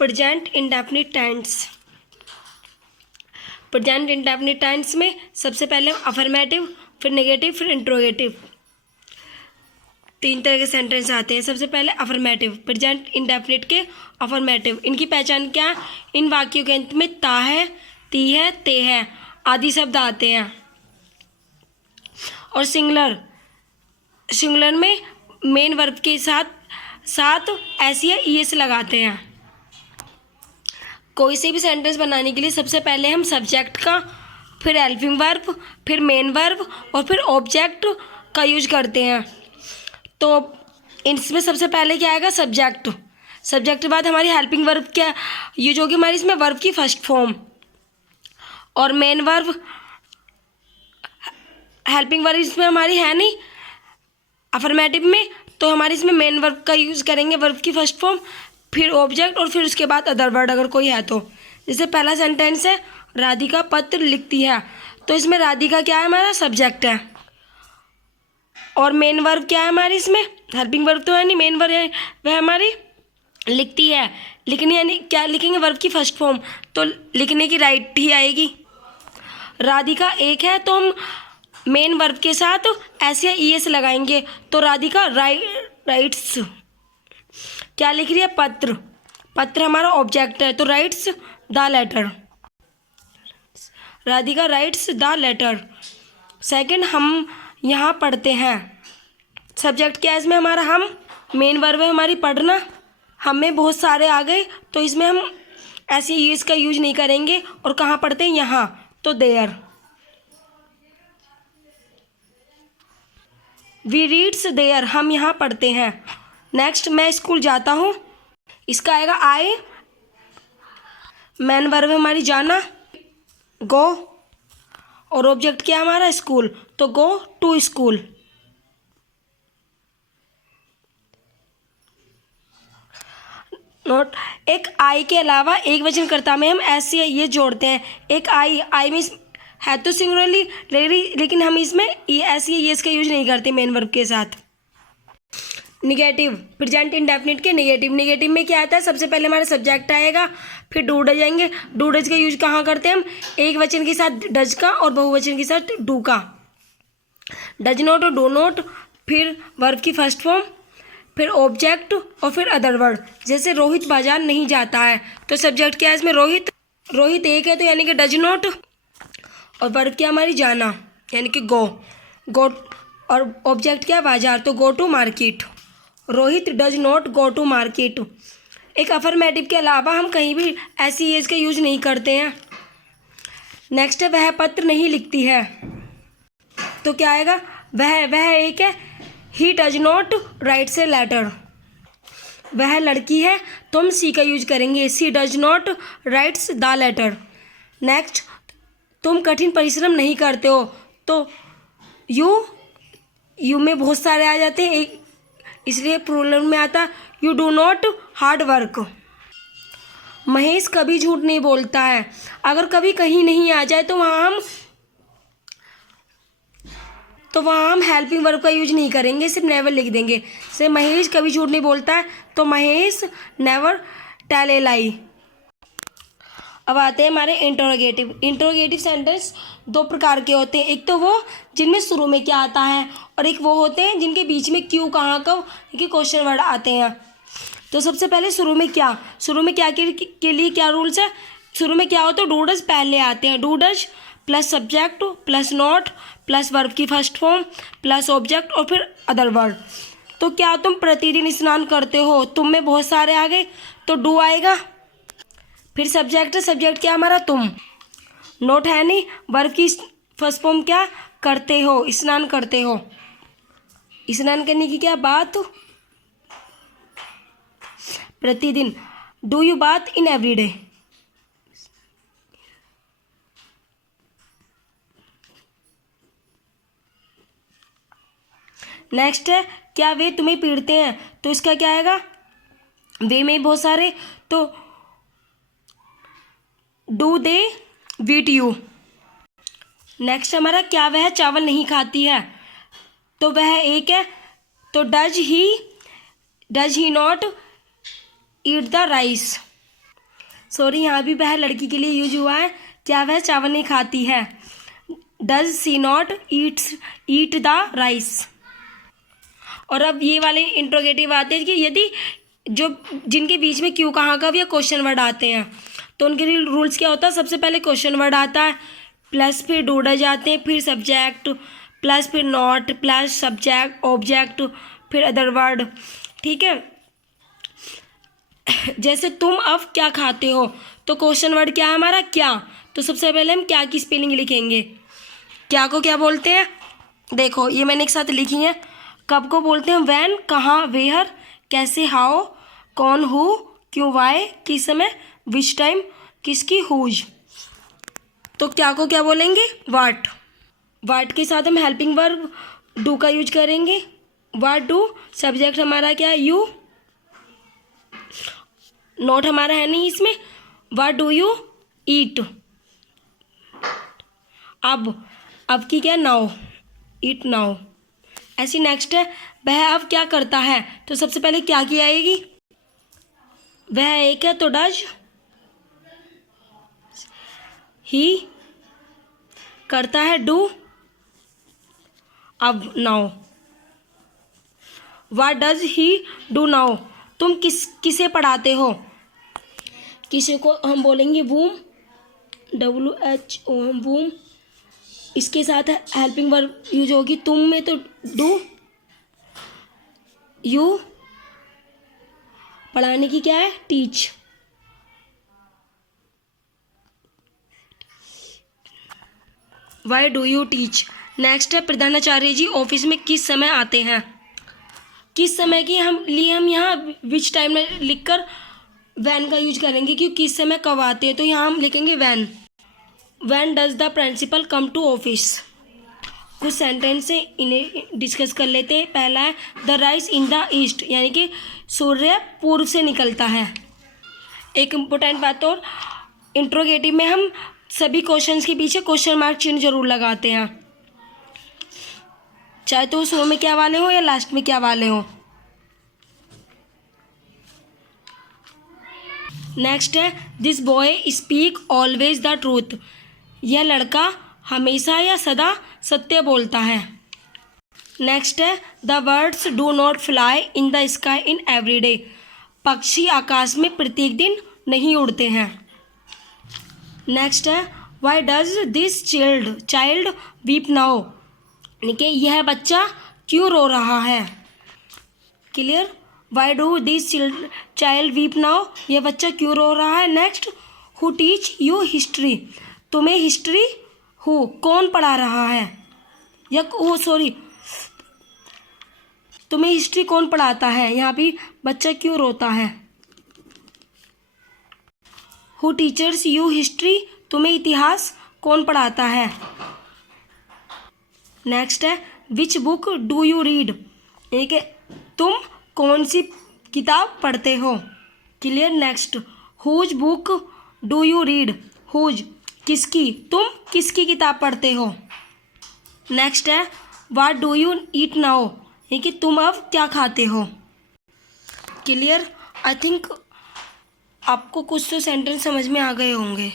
Present indefinite tense. Present indefinite tense में सबसे पहले अफर्मेटिव, फिर नेगेटिव, फिर इंट्रोगेटिव, 3 तरह के सेंटेंस आते हैं। सबसे पहले अफर्मेटिव, प्रेजेंट इंडेफिनिट के अफर्मेटिव। इनकी पहचान क्या है? इन वाक्यों के अंत में ता है, ती है, ते है आदि शब्द आते हैं। और सिंगुलर में मेन वर्ब के साथ एस या ईएस लगाते हैं। कोई से भी सेंटेंस बनाने के लिए सबसे पहले हम सब्जेक्ट का, फिर हेल्पिंग वर्ब, फिर मेन वर्ब और फिर ऑब्जेक्ट का यूज करते हैं। तो इसमें सबसे पहले क्या आएगा? सब्जेक्ट। सब्जेक्ट के बाद हमारी हेल्पिंग वर्ब क्या यूज होगी? हमारी इसमें वर्ब की फर्स्ट फॉर्म। और मेन वर्ब, हेल्पिंग वर्ब इसमें हमारी है नहीं अफर्मेटिव में, तो हमारी इसमें मेन वर्ब का यूज़ करेंगे, वर्ब की फर्स्ट फॉर्म, फिर ऑब्जेक्ट और फिर उसके बाद अदर वर्ड अगर कोई है तो। जैसे पहला सेंटेंस है राधिका पत्र लिखती है, तो इसमें राधिका क्या है? हमारा सब्जेक्ट है। और मेन वर्ब क्या है हमारी इसमें? हेल्पिंग वर्ब तो है नहीं, मेन वर्ब है वह हमारी लिखती है। लिखनी यानी क्या लिखेंगे? वर्ब की फर्स्ट फॉर्म, तो लिखने की राइट ही आएगी। राधिका एक है तो हम मेन वर्ब के साथ एस या ईएस लगाएंगे, तो राधिका राइट्स क्या लिख रही है? पत्र। पत्र हमारा ऑब्जेक्ट है, तो writes the letter. Radhika writes the letter. Second, हम यहाँ पढ़ते हैं। सब्जेक्ट क्या है इसमें हमारा? हम। मेन वर्ब है हमारी पढ़ना। हमें बहुत सारे आ गए, तो इसमें हम ऐसे ईएस का यूज नहीं करेंगे। और कहाँ पढ़ते हैं? यहाँ, तो देयर। वी रीड्स देयर, हम यहाँ पढ़ते हैं। नेक्स्ट, मैं स्कूल जाता हूँ। इसका आएगा आई। मेन वर्ब हमारी जाना, गो। और ऑब्जेक्ट क्या हमारा? स्कूल, तो गो टू स्कूल। नोट, एक आई के अलावा एक वचनकर्ता में हम ऐसे ये जोड़ते हैं। एक आई में है तो सिंगुलरली, लेकिन हम इसमें ऐसे ये इसका यूज नहीं करते मेन वर्ब के साथ। निगेटिव, प्रेजेंट इंडेफिनिट के नेगेटिव। नेगेटिव में क्या आता है? सबसे पहले हमारा सब्जेक्ट आएगा, फिर डू डज आएंगे। डू डज का यूज कहाँ करते हैं हम? एक वचन के साथ डज का और बहुवचन के साथ डू का। डज नॉट और डू नॉट, फिर वर्ब की फर्स्ट फॉर्म, फिर ऑब्जेक्ट और फिर अदर वर्ड। जैसे रोहित बाजार नहीं जाता है, तो सब्जेक्ट क्या है इसमें? रोहित। रोहित एक है तो यानी कि डज नॉट। और वर्ब क्या हमारी? जाना, यानी कि गो। और ऑब्जेक्ट क्या? बाजार, तो go to market. Rohit does not go to market. एक अफर्मेटिव के अलावा हम कहीं भी ऐसी एज का यूज नहीं करते हैं। नेक्स्ट है वह पत्र नहीं लिखती है, तो क्या आएगा? वह एक है, he does not writes a letter. वह लड़की है तो हम सी का यूज करेंगे, she does not writes the letter. Next, तुम कठिन परिश्रम नहीं करते हो, तो यू में बहुत सारे आ जाते हैं, एक इसलिए प्लूरल में आता you do not hard work. Mahesh कभी झूठ नहीं बोलता है। अगर कभी कहीं नहीं आ जाए तो वहाँ हम हेल्पिंग वर्ब का यूज नहीं करेंगे, सिर्फ नेवर लिख देंगे। जैसे महेश कभी झूठ नहीं बोलता है, तो महेश नेवर टेल ए लाई। अब आते हैं हमारे इंट्रोगेटिव। इंट्रोगेटिव सेंटेंस 2 प्रकार के होते हैं। एक तो वो जिनमें शुरू में क्या आता है, और एक वो होते हैं जिनके बीच में क्यों, कहाँ, कब के क्वेश्चन वर्ड आते हैं। तो सबसे पहले शुरू में क्या के लिए क्या रूल्स है? शुरू में क्या होता है? डू डज पहले आते हैं। Do does plus subject plus not plus verb की फर्स्ट फॉर्म प्लस ऑब्जेक्ट और फिर अदर वर्ड। तो क्या तुम प्रतिदिन स्नान करते हो? तुम में बहुत सारे आ गए, तो डू आएगा। फिर सब्जेक्ट क्या हमारा? तुम। नोट है नहीं, वर्ब की फर्स्ट फॉर्म क्या? करते हो, स्नान करते हो। स्नान करने की क्या बात? प्रतिदिन। Do you bath in every day? Next है क्या वे तुम्हें पीड़ते हैं? तो इसका क्या आएगा? वे में बहुत सारे, तो do they beat you. Next हमारा क्या वह चावल नहीं खाती है? तो वह एक है, तो does he not eat the rice. Sorry, यहाँ भी वह लड़की के लिए यूज हुआ है। क्या वह चावल नहीं खाती है? Does she not eat the rice. और अब ये वाले इंट्रोगेटिव आते हैं कि यदि जो जिनके बीच में क्यों कहाँ का भी क्वेश्चन वर्ड आते हैं तो उनके लिए रूल्स क्या होता है? सबसे पहले क्वेश्चन वर्ड आता है, प्लस फिर डू डज आते हैं, फिर सब्जेक्ट, प्लस फिर नॉट, प्लस सब्जेक्ट ऑब्जेक्ट, फिर अदर वर्ड। ठीक है, जैसे तुम अब क्या खाते हो, तो क्वेश्चन वर्ड क्या है हमारा? क्या। तो सबसे पहले हम क्या की स्पेलिंग लिखेंगे। क्या को क्या बोलते हैं? देखो ये मैंने एक साथ लिखी है। कब को बोलते हैं? व्हेन, कहाँ, वेयर, कैसे, हाउ, कौन, हु, क्यों, वाई, किस समय, विच टाइम, किसकी, हुज। तो क्या को क्या बोलेंगे? व्हाट। व्हाट के साथ हम हेल्पिंग वर्ब डू का यूज करेंगे। व्हाट डू, सब्जेक्ट हमारा क्या है? यू, नॉट हमारा है नहीं इसमें। व्हाट डू यू ईट। अब की क्या? नाउ, ईट नाउ। ऐसी नेक्स्ट है, वह अब क्या करता है, तो सबसे पहले क्या की आएगी? वह एक है तो डज, ही करता है डू, अब now. What does he do now. तुम किसे पढ़ाते हो? किसे को हम बोलेंगे वूम, WHOM, वूम। इसके साथ हेल्पिंग वर्ब यूज होगी। तुम में तो डू, यू, पढ़ाने की क्या है? Teach. Why do you teach. Next है, प्रधानाचार्य जी ऑफिस में किस समय आते हैं। किस समय की हम यहाँ विच टाइम में लिखकर वैन का यूज करेंगे, क्योंकि किस समय कब आते हैं, तो यहाँ हम लिखेंगे when. When does the principal come to office. कुछ सेंटेंस से इन्हें डिस्कस कर लेते हैं। पहला है, the rise in the east, यानी कि सूर्य पूर्व से निकलता है। एक इम्पोर्टेंट बात और, इंट्रोगेटिव में हम सभी क्वेश्चंस के पीछे क्वेश्चन मार्क चिन्ह जरूर लगाते हैं, चाहे तो शुरू में क्या वाले हो या लास्ट में क्या वाले हो। नेक्स्ट है, this boy speak always the truth. यह लड़का हमेशा या सदा सत्य बोलता है। नेक्स्ट है, the birds do not fly in the sky in every day. पक्षी आकाश में प्रत्येक दिन नहीं उड़ते हैं। नेक्स्ट है, why does this child weep now, यानी कि यह बच्चा क्यों रो रहा है। Clear. Why do this child weep now, यह बच्चा क्यों रो रहा है। Next, who teach you history, तुम्हें हिस्ट्री हु कौन पढ़ा रहा है, या तुम्हें हिस्ट्री कौन पढ़ाता है। यहाँ भी बच्चा क्यों रोता है। हु टीचर्स यू हिस्ट्री, तुम्हें इतिहास कौन पढ़ाता है। नेक्स्ट है, which book do you read, यानी कि तुम कौन सी किताब पढ़ते हो। Clear. Next, whose book do you read, whose किसकी, तुम किसकी किताब पढ़ते हो। नेक्स्ट है, what do you eat now, यानी कि तुम अब क्या खाते हो। क्लियर। आई थिंक आपको कुछ तो सेंटेंस समझ में आ गए होंगे।